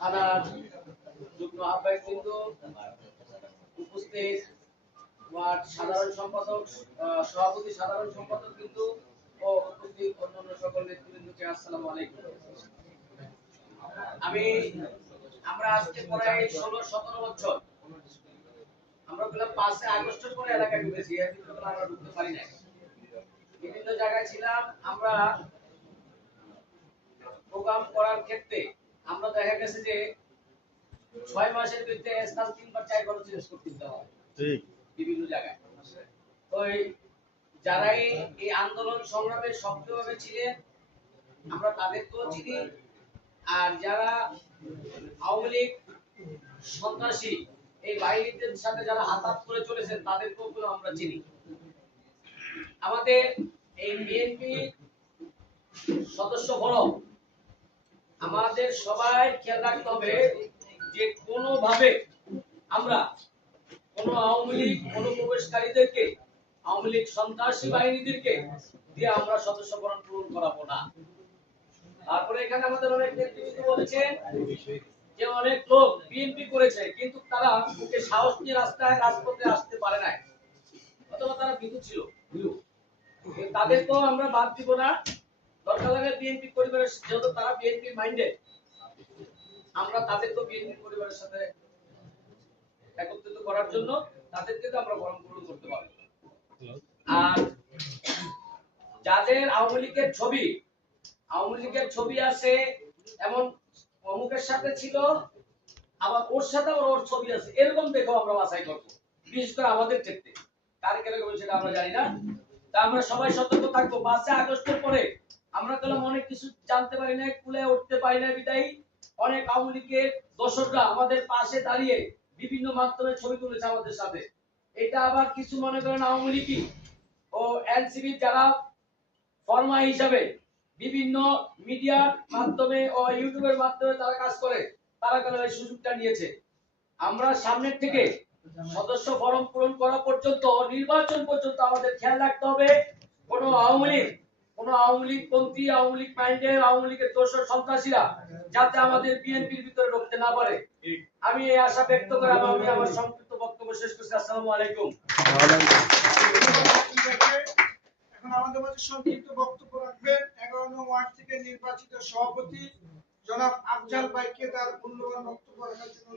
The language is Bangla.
থানার যুগ্ম আহ্বায়ক বিন্দু, উপস্থিত ওয়ার্ড সাধারণ সম্পাদক, সভাপতি সাধারণ সম্পাদক বিন্দু ও উপস্থিত অন্যান্য সকল নেতৃবৃন্দকে আসসালামু আলাইকুম। আমরা আজকে প্রায় 16-17 বছর আমরা 5 আগস্টের পরে এলাকায় ঢুকেছি, এর ভিতরে আমরা ঢুকতে পারি না। বিভিন্ন জায়গায় ছিলাম। আমরা প্রোগ্রাম করার ক্ষেত্রে আমরা দেখা গেছে যে 6 মাসের ভিতরে স্থান 3 বার 4 বার চেঞ্জ করতে হয় ঠিক বিভিন্ন জায়গায়। ওই যারাই এই আন্দোলন সংগ্রামে সক্রিয়ভাবে ছিলেন আমরা তাদেরকেও চিনি, আর যারা আওয়ামী লীগ সন্ত্রাসী এই বাহিনীদের সাথে যারা হাতাহাত করে চলেছেন তাদেরকেও আমরা চিনি। আমাদের এই বিএনপি সদস্য ফরম আমাদের সবাই খেয়াল রাখতে হবে যে কোনোভাবে আমরা কোন আওয়ামী লীগ অনুপ্রবেশকারীদেরকে, আওয়ামী লীগ সন্ত্রাসী বাহিনীদেরকে দিয়ে আমরা সদস্যকরণ পূরণ করাবো না। তারপরে এখানে আমাদের অনেক নেতৃবৃন্দ বলেছেন যে অনেক লোক বিএনপি করেছে কিন্তু তারা মুখে সাহস নিয়ে রাজপথে আসতে পারে নাই, অথবা তারা ভীতু ছিল। তাদেরকেও আমরা বাদ দিব না। দরকার লাগে বিএনপি পরিবারের, যেহেতু তারা বিএনপি মাইন্ডেড, আমরা তাদেরকেও বিএনপি পরিবারের সাথে একত্রিত করার জন্য তাদেরকে আমরা গরম পূরণ করতে পারবো। আর যাদের আওয়ামী লীগের ছবি আছে, এমন অমুকের সাথে ছিল, আবার ওর সাথে ওর ছবি আছে, এরকম দেখো আমরা বাছাই করবো। বিশেষ করে আমাদের ক্ষেত্রে কার কিরকম সেটা আমরা জানি না। তা আমরা সবাই সতর্ক থাকবো। 5 আগস্টের পরে আমরা কলম অনেক কিছু জানতে পারি না, কুলে উঠতে পারি না, বিদায়ী অনেক আওয়ামী লীগের দর্শকরা আমাদের পাশে দাঁড়িয়ে বিভিন্ন মাধ্যমে ছবি তুলেছে আমাদের সাথে। এটা আবার কিছু মনে করেন আওয়ামী লীগ ও এনসিবি যারা ফরমা হিসাবে বিভিন্ন মিডিয়ার মাধ্যমে ও ইউটিউবের মাধ্যমে তারা কাজ করে, তারা কেন এই সুযোগটা নিয়েছে। আমরা সামনের থেকে সদস্য ফরম পূরণ করা পর্যন্ত, নির্বাচন পর্যন্ত আমাদের খেয়াল রাখতে হবে কোন আওয়ামী লীগ পন্থী, আওয়ামী লীগ মাইন্ডের, আওয়ামী লীগের দোসর সন্ত্রাসীরা যাতে আমাদের বিএনপির ভিতরে ঢুকতে না পারে। আমি এই আশা ব্যক্ত করে আমি আমার সংক্ষিপ্ত বক্তব্য শেষ করছি। আসসালামু আলাইকুম। এখন আমাদের মাঝে সংক্ষিপ্ত বক্তব্য রাখবেন 11 নং ওয়ার্ড থেকে নির্বাচিত সভাপতি জনাব আফজাল ভাইকে তার মূল্যবান বক্তব্য রাখার জন্য